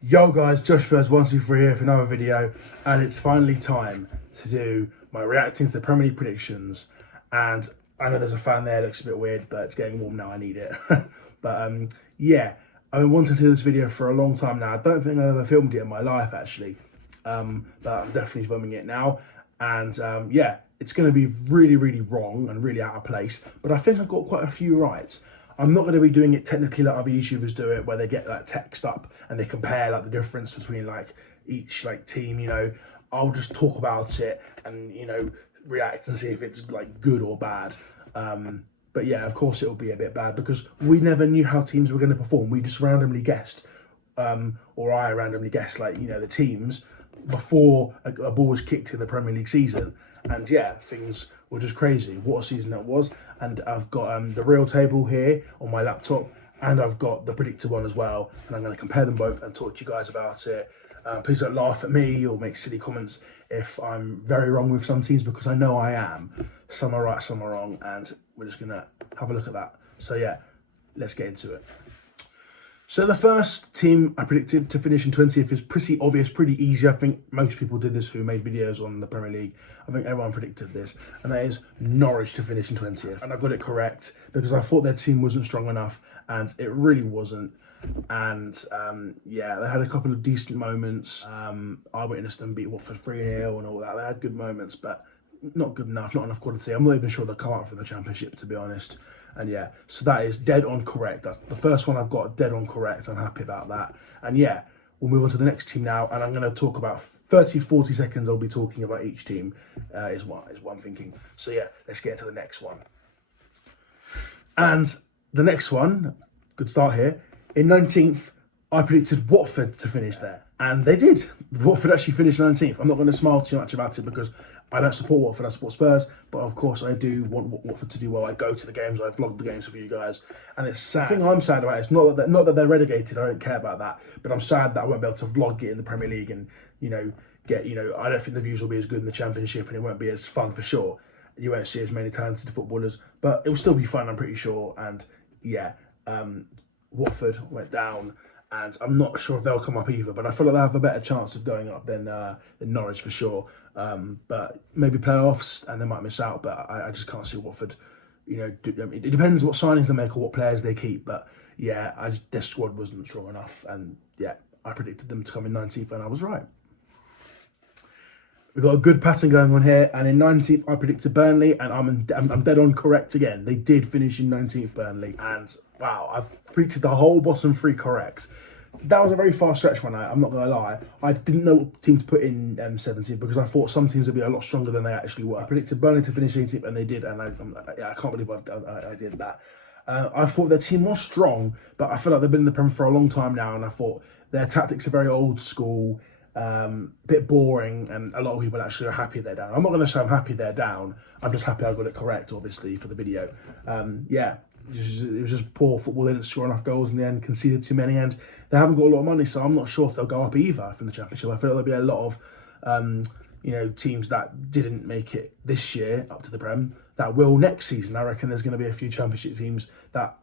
Yo guys, Josh Spurs123 here for another video, and it's finally time to do my reacting to the Premier League predictions. And I know there's a fan there that looks a bit weird, but it's getting warm now, I need it. but yeah, I've been wanting to do this video for a long time now. I don't think I've ever filmed it in my life actually, but I'm definitely filming it now. And yeah, it's going to be really wrong and really out of place, but I think I've got quite a few right. I'm not going to be doing it technically like other YouTubers do it, where they get like text up and they compare like the difference between like each like team. I'll just talk about it and react and see if it's like good or bad. But yeah, of course it will be a bit bad because we never knew how teams were going to perform. We just randomly guessed, or I randomly guessed like the teams before a ball was kicked in the Premier League season. And yeah, things were just crazy. What a season that was. And I've got the real table here on my laptop, and I've got the predicted one as well. And I'm going to compare them both and talk to you guys about it. Please don't laugh at me or make silly comments if I'm very wrong with some teams, because I know I am. Some are right, some are wrong, and we're just going to have a look at that. So yeah, let's get into it. So the first team I predicted to finish in 20th is pretty obvious, pretty easy. I think most people did this who made videos on the Premier League. I think everyone predicted this, and that is Norwich to finish in 20th. And I got it correct because I thought their team wasn't strong enough, and it really wasn't. And yeah, they had a couple of decent moments. I witnessed them beat Watford 3-0 and all that. They had good moments, but not good enough, not enough quality. I'm not even sure they'll come up for the Championship, to be honest. And yeah, so that is dead on correct. That's the first one I've got dead on correct. I'm happy about that. And yeah, we'll move on to the next team now. And I'm going to talk about 40 seconds. I'll be talking about each team is what I'm thinking. So yeah, let's get to the next one. And the next one, good start here. In 19th, I predicted Watford to finish there. And they did. Watford actually finished 19th. I'm not going to smile too much about it because I don't support Watford, I support Spurs, but of course I do want Watford to do well. I go to the games, I vlog the games for you guys, and it's sad. The thing I'm sad about is not that they're relegated, I don't care about that, but I'm sad that I won't be able to vlog it in the Premier League and, I don't think the views will be as good in the Championship, and it won't be as fun for sure. You won't see as many talented footballers, but it will still be fun, I'm pretty sure. And yeah, Watford went down, and I'm not sure if they'll come up either, but I feel like they have a better chance of going up than Norwich for sure. But maybe playoffs, and they might miss out, but I just can't see Watford, it depends what signings they make or what players they keep, but yeah, their squad wasn't strong enough, and yeah, I predicted them to come in 19th, and I was right. We've got a good pattern going on here, and in 19th I predicted Burnley, and I'm dead on correct again. They did finish in 19th, Burnley, and wow, I've predicted the whole bottom three correct. That was a very far stretch one night, I'm not going to lie. I didn't know what team to put in 17th because I thought some teams would be a lot stronger than they actually were. I predicted Burnley to finish 18th, and they did, and I can't believe I did that. I thought their team was strong, but I feel like they've been in the Premier for a long time now, and I thought their tactics are very old school, bit boring, and a lot of people actually are happy they're down. I'm not going to say I'm happy they're down, I'm just happy I got it correct, obviously, for the video. Yeah, it was just poor football. They didn't score enough goals in the end, conceded too many, and they haven't got a lot of money, so I'm not sure if they'll go up either from the Championship. I feel like there'll be a lot of teams that didn't make it this year up to the Prem that will next season. I reckon there's going to be a few Championship teams that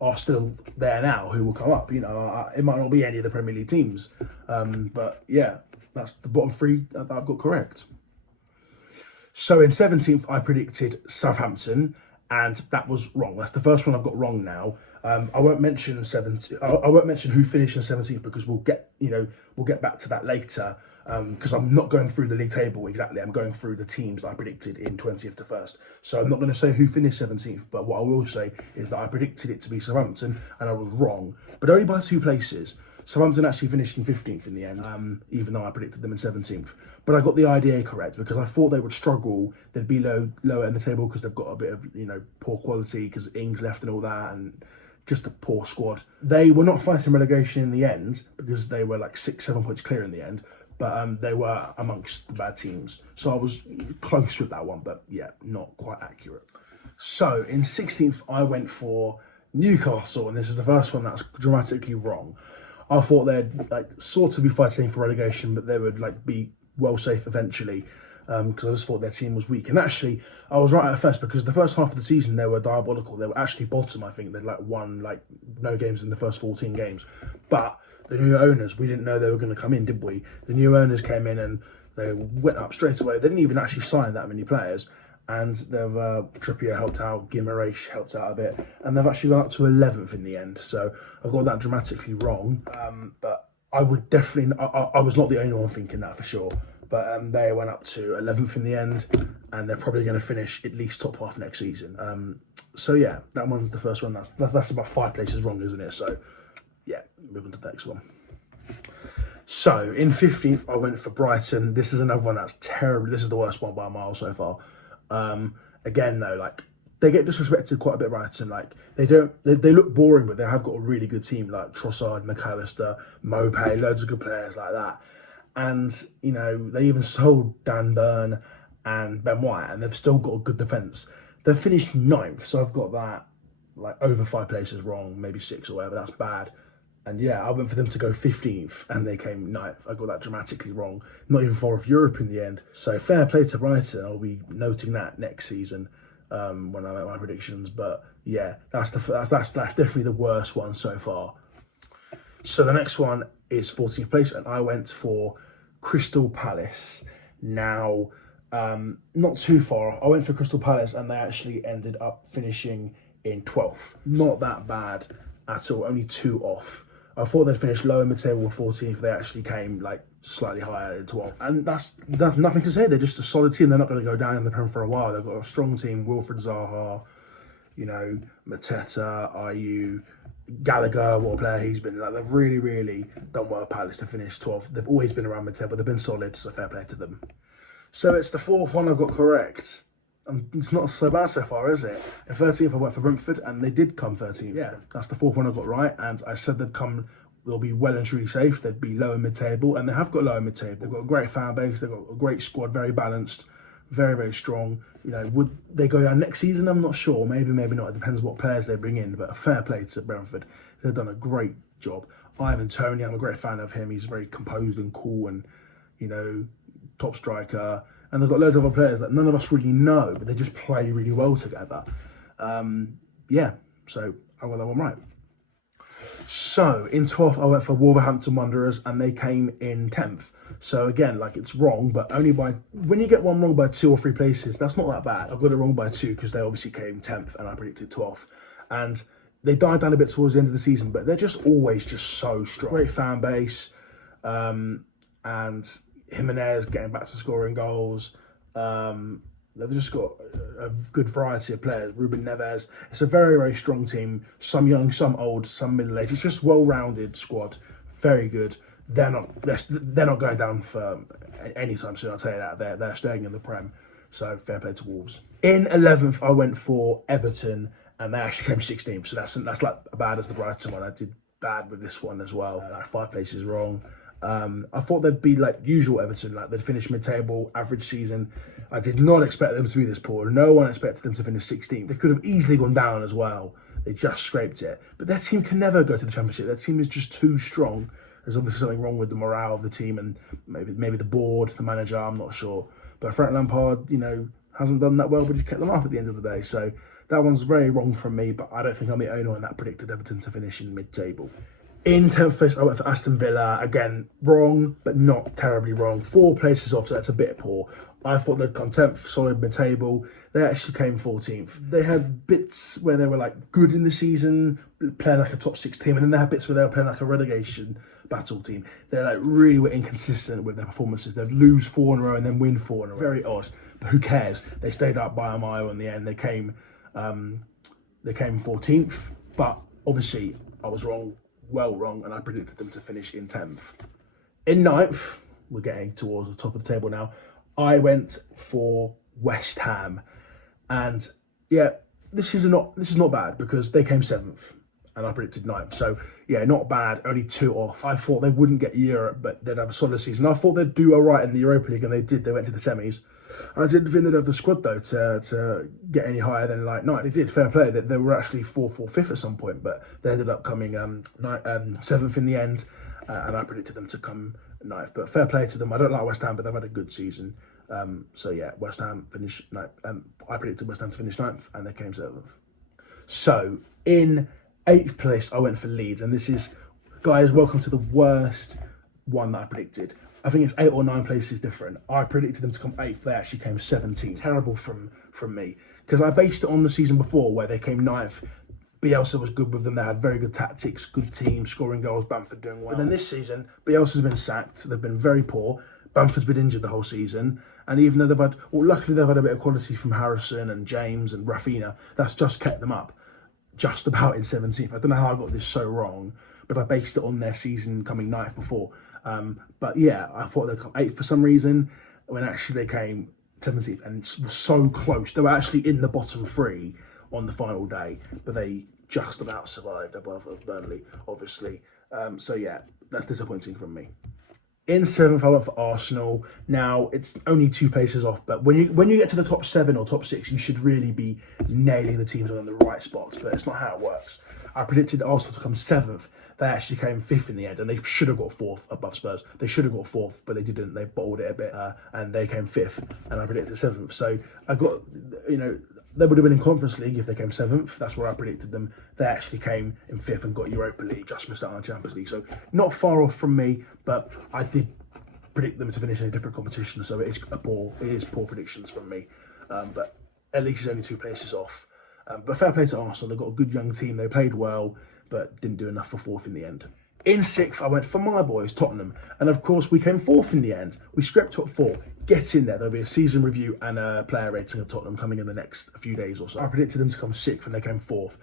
are still there now who will come up. It might not be any of the Premier League teams, but yeah, that's the bottom three that I've got correct. So in 17th, I predicted Southampton, and that was wrong. That's the first one I've got wrong now. I won't mention I won't mention who finished in 17th because we'll get back to that later. Because I'm not going through the league table exactly. I'm going through the teams that I predicted in 20th to 1st. So I'm not going to say who finished 17th, but what I will say is that I predicted it to be Southampton, and I was wrong, but only by 2 places. Southampton actually finished in 15th in the end, even though I predicted them in 17th. But I got the idea correct because I thought they would struggle. They'd be lower in the table because they've got a bit of poor quality because Ings left and all that, and just a poor squad. They were not fighting relegation in the end because they were like 6-7 points clear in the end. But they were amongst the bad teams. So I was close with that one, but yeah, not quite accurate. So in 16th, I went for Newcastle, and this is the first one that's dramatically wrong. I thought they'd sort of be fighting for relegation, but they would be well safe eventually. Because I just thought their team was weak. And actually, I was right at first because the first half of the season, they were diabolical. They were actually bottom, I think. They'd won no games in the first 14 games. But the new owners, we didn't know they were going to come in, did we? The new owners came in and they went up straight away. They didn't even actually sign that many players. And they've Trippier helped out, Nourish helped out a bit, and they've actually gone up to 11th in the end. So I've got that dramatically wrong, but I would definitely. I was not the only one thinking that for sure. But they went up to 11th in the end, and they're probably going to finish at least top half next season. So yeah, that one's the first one. That's about 5 places wrong, isn't it? So yeah, moving to the next one. So in 15th, I went for Brighton. This is another one that's terrible. This is the worst one by a mile so far. Again though, like they get disrespected quite a bit, Brighton. Like they look boring, but they have got a really good team like Trossard, McAllister, Mopay, loads of good players like that. And you know, they even sold Dan Burn and Ben White, and they've still got a good defence. They've finished 9th, so I've got that like over 5 places wrong, maybe 6 or whatever. That's bad. And yeah, I went for them to go 15th, and they came 9th. I got that dramatically wrong. Not even far off Europe in the end. So fair play to Brighton. I'll be noting that next season when I make my predictions. But yeah, that's definitely the worst one so far. So the next one is 14th place, and I went for Crystal Palace. Now, not too far. I went for Crystal Palace, and they actually ended up finishing in 12th. Not that bad at all. Only 2 off. I thought they'd finish lower mid-table with 14th. They actually came like slightly higher in 12th. And that's nothing to say. They're just a solid team. They're not going to go down in the Prem for a while. They've got a strong team. Wilfred Zaha, you know, Mateta, Ayew, Gallagher, what a player he's been. Like they've really, really done well at Palace to finish 12th. They've always been around mid-table. They've been solid, so fair play to them. So it's the 4th one I've got correct. It's not so bad so far, is it? In 13th, I went for Brentford, and they did come 13th. Yeah, that's the 4th one I got right, and I said they'll be well and truly safe. They'd be lower mid-table, and they have got lower mid-table. They've got a great fan base. They've got a great squad, very balanced, very, very strong. You know, would they go down next season? I'm not sure. Maybe, maybe not. It depends what players they bring in, but a fair play to Brentford. They've done a great job. Ivan Toney, I'm a great fan of him. He's very composed and cool and, you know, top striker. And they've got loads of other players that none of us really know, but they just play really well together. Yeah, so I got that one right. So in 12th, I went for Wolverhampton Wanderers, and they came in 10th. So again, like it's wrong, but only by, when you get one wrong by 2 or 3 places, that's not that bad. I got it wrong by 2 because they obviously came 10th and I predicted 12th. And they died down a bit towards the end of the season, but they're just always just so strong. Great fan base, and Jimenez getting back to scoring goals. They've just got a good variety of players. Ruben Neves. It's a very, very strong team. Some young, some old, some middle-aged. It's just well-rounded squad. Very good. They're not going down for any time soon. I'll tell you that. They're staying in the Prem. So fair play to Wolves. In 11th, I went for Everton, and they actually came 16th. So that's like bad as the Brighton one. I did bad with this one as well. Like 5 places wrong. I thought they'd be like usual Everton, like they'd finish mid-table, average season. I did not expect them to be this poor. No one expected them to finish 16th. They could have easily gone down as well. They just scraped it. But their team can never go to the Championship. Their team is just too strong. There's obviously something wrong with the morale of the team and maybe the board, the manager, I'm not sure. But Frank Lampard, you know, hasn't done that well, but he kept them up at the end of the day. So that one's very wrong from me, but I don't think I'm the only one that predicted Everton to finish in mid-table. In 10th place, I went for Aston Villa. Again, wrong, but not terribly wrong. 4 places off, so that's a bit poor. I thought they'd come 10th, solid mid-table. They actually came 14th. They had bits where they were like good in the season, playing like a top 6 team, and then they had bits where they were playing like a relegation battle team. They like really were inconsistent with their performances. They'd lose 4 in a row and then win 4 in a row. Very odd, but who cares? They stayed up by a mile in the end. They came 14th, but obviously I was wrong. Well wrong, and I predicted them to finish in 10th. In 9th, we're getting towards the top of the table now, I went for West Ham. And yeah, this is not bad because they came 7th and I predicted 9th. So yeah, not bad, only 2 off. I thought they wouldn't get Europe, but they'd have a solid season. I thought they'd do all right in the Europa League, and they did. They went to the semis. I didn't think they'd have the squad though to get any higher than like 9th. They did, fair play. They were actually 4th or 5th at some point, but they ended up coming 7th in the end, and I predicted them to come 9th. But fair play to them. I don't like West Ham, but they've had a good season. So yeah, West Ham finished 9th. I predicted West Ham to finish 9th, and they came 7th. So in 8th place, I went for Leeds, and this is Guys, welcome to the worst one that I predicted. I think it's 8 or 9 places different. I predicted them to come 8th. They actually came 17th. Terrible from me. Because I based it on the season before where they came 9th. Bielsa was good with them. They had very good tactics, good team, scoring goals, Bamford doing well. But then this season, Bielsa's been sacked. They've been very poor. Bamford's been injured the whole season. And even though luckily they've had a bit of quality from Harrison and James and Rafinha, that's just kept them up just about in 17th. I don't know how I got this so wrong, but I based it on their season coming 9th before. But yeah, I thought they'd come 8th for some reason, when actually they came 17th and were so close. They were actually in the bottom 3 on the final day, but they just about survived above Burnley, obviously. So yeah, that's disappointing from me. In 7th, I went for Arsenal. Now, it's only 2 places off, but when you get to the top 7 or top 6, you should really be nailing the teams on the right spots, but it's not how it works. I predicted Arsenal to come 7th. They actually came 5th in the end, and they should have got 4th above Spurs. They should have got 4th, but they didn't. They bottled it a bit, and they came 5th, and I predicted 7th. So I got, they would have been in Conference League if they came 7th. That's where I predicted them. They actually came in 5th and got Europa League, just missed out on Champions League. So not far off from me, but I did predict them to finish in a different competition. So it is poor predictions from me. But at least it's only 2 places off. But fair play to Arsenal. They've got a good young team. They played well, but didn't do enough for 4th in the end. In 6th, I went for my boys, Tottenham. And of course, we came 4th in the end. We scraped top 4. Get in there. There'll be a season review and a player rating of Tottenham coming in the next few days or so. I predicted them to come 6th and they came 4th.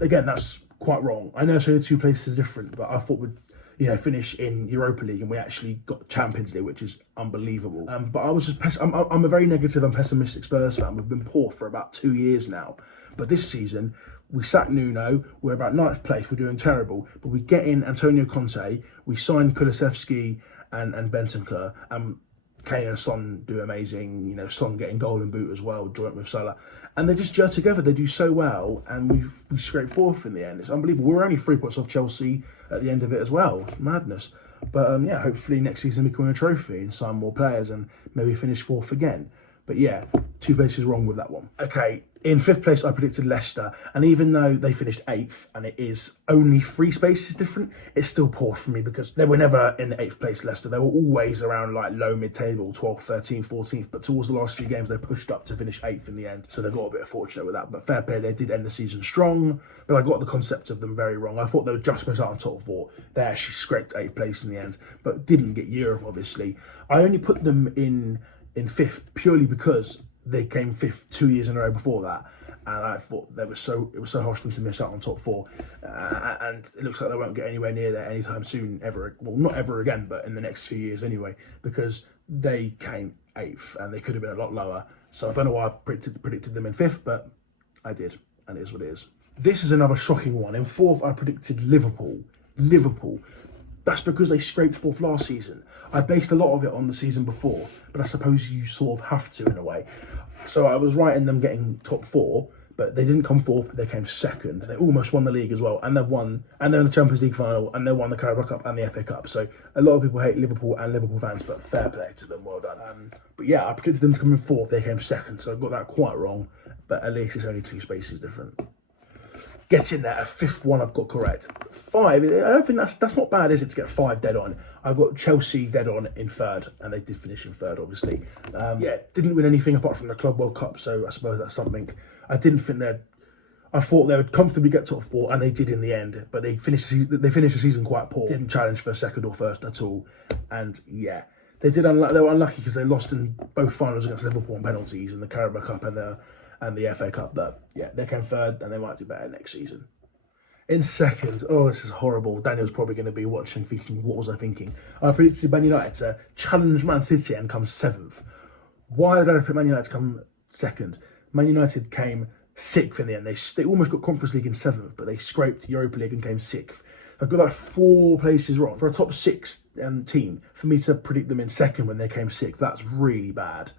Again, that's quite wrong. I know it's only 2 places different, but I thought we'd finish in Europa League, and we actually got Champions League, which is unbelievable. But I was just I'm a very negative and pessimistic Spurs fan. We've been poor for about 2 years now. But this season, we sacked Nuno, we're about 9th place, we're doing terrible. But we get in Antonio Conte, we sign Kulusevski and Bentancur, and Kane and Son do amazing. Son getting golden boot as well, joint with Salah. And they just gel together, they do so well, and we scrape 4th in the end. It's unbelievable. We're only 3 points off Chelsea at the end of it as well. Madness. But yeah, hopefully next season we can win a trophy and sign more players and maybe finish 4th again. But yeah, 2 places wrong with that one. Okay, in 5th place, I predicted Leicester. And even though they finished 8th and it is only 3 spaces different, it's still poor for me because they were never in the 8th place, Leicester. They were always around like low mid-table, 12th, 13th, 14th. But towards the last few games, they pushed up to finish 8th in the end. So they got a bit fortunate with that. But fair play, they did end the season strong. But I got the concept of them very wrong. I thought they would just miss out on top 4. They actually scraped 8th place in the end, but didn't get Europe, obviously. I only put them in 5th purely because they came 5th 2 years in a row before that, and I thought it was so harsh for them to miss out on top 4, and it looks like they won't get anywhere near there anytime soon, ever. Well, not ever again, but in the next few years anyway, because they came 8th and they could have been a lot lower. So I don't know why I predicted them in 5th, but I did, and it is what it is. This is another shocking one. In 4th, I predicted Liverpool. That's because they scraped 4th last season. I based a lot of it on the season before, but I suppose you sort of have to in a way. So I was right in them getting top 4, but they didn't come 4th, they came 2nd. They almost won the league as well, and they've won, and they're in the Champions League final, and they won the Carabao Cup and the FA Cup. So a lot of people hate Liverpool and Liverpool fans, but fair play to them, well done. But yeah, I predicted them to come in 4th, they came 2nd, so I got that quite wrong, but at least it's only 2 spaces different. Get in there, a 5th one I've got correct. 5, I don't think that's not bad, is it, to get 5 dead on? I've got Chelsea dead on in 3rd, and they did finish in 3rd, obviously. Yeah, didn't win anything apart from the Club World Cup, so I suppose that's something. I thought they would comfortably get top 4, and they did in the end, but they finished the season quite poor. Didn't challenge for 2nd or 1st at all, and yeah. They were unlucky because they lost in both finals against Liverpool on penalties in the Carabao Cup and the FA Cup, but yeah, they came 3rd and they might do better next season. In 2nd, this is horrible. Daniel's probably going to be watching thinking, what was I thinking? I predicted Man United to challenge Man City and come 7th. Why did I pick Man United to come 2nd? Man United came 6th in the end. They almost got Conference League in 7th, but they scraped Europa League and came 6th. I've got like 4 places wrong. For a top 6 team, for me to predict them in 2nd when they came 6th, that's really bad.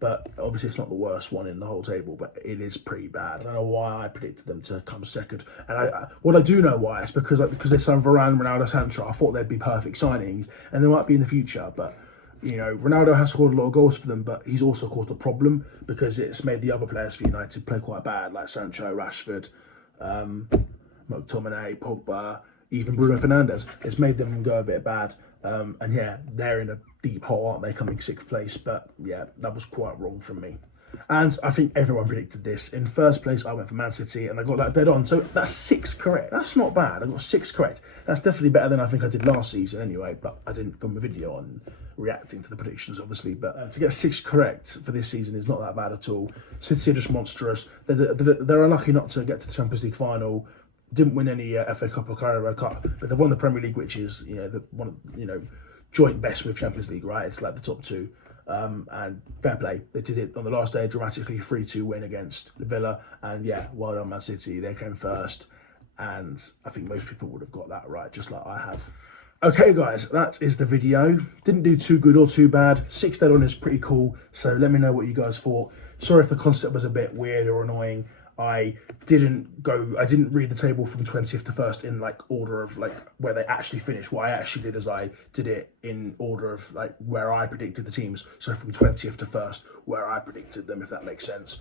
But obviously it's not the worst one in the whole table, but it is pretty bad. I don't know why I predicted them to come 2nd. And what I do know why is because they signed Varane, Ronaldo, Sancho. I thought they'd be perfect signings, and they might be in the future. But Ronaldo has scored a lot of goals for them, but he's also caused a problem because it's made the other players for United play quite bad, like Sancho, Rashford, McTominay, Pogba. even Bruno Fernandes. It's made them go a bit bad. And yeah, they're in a deep hole, aren't they, coming 6th place? But yeah, that was quite wrong from me. And I think everyone predicted this. In first place, I went for Man City, and I got that dead on. So that's 6 correct. That's not bad. I got 6 correct. That's definitely better than I think I did last season anyway, but I didn't film a video on reacting to the predictions, obviously. But to get 6 correct for this season is not that bad at all. City are just monstrous. They're unlucky not to get to the Champions League final. Didn't win any FA Cup or Carabao Cup, but they've won the Premier League, which is, the one, joint best with Champions League, right? It's like the top 2. And fair play, they did it on the last day, dramatically 3-2 win against Villa, and yeah, well done Man City, they came first, and I think most people would have got that right, just like I have. Okay guys, that is the video. Didn't do too good or too bad. 6 dead on is pretty cool, so let me know what you guys thought. Sorry if the concept was a bit weird or annoying. I didn't read the table from 20th to 1st in like order of like where they actually finished. What I actually did is I did it in order of like where I predicted the teams. So from 20th to 1st, where I predicted them, if that makes sense.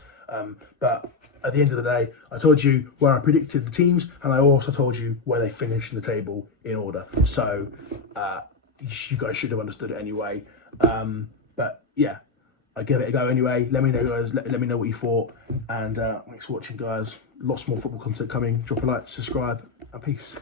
But at the end of the day, I told you where I predicted the teams, and I also told you where they finished in the table in order. So you guys should have understood it anyway. But yeah, I give it a go anyway. Let me know, guys. Let me know what you thought. And thanks for watching, guys. Lots more football content coming. Drop a like, subscribe, and peace.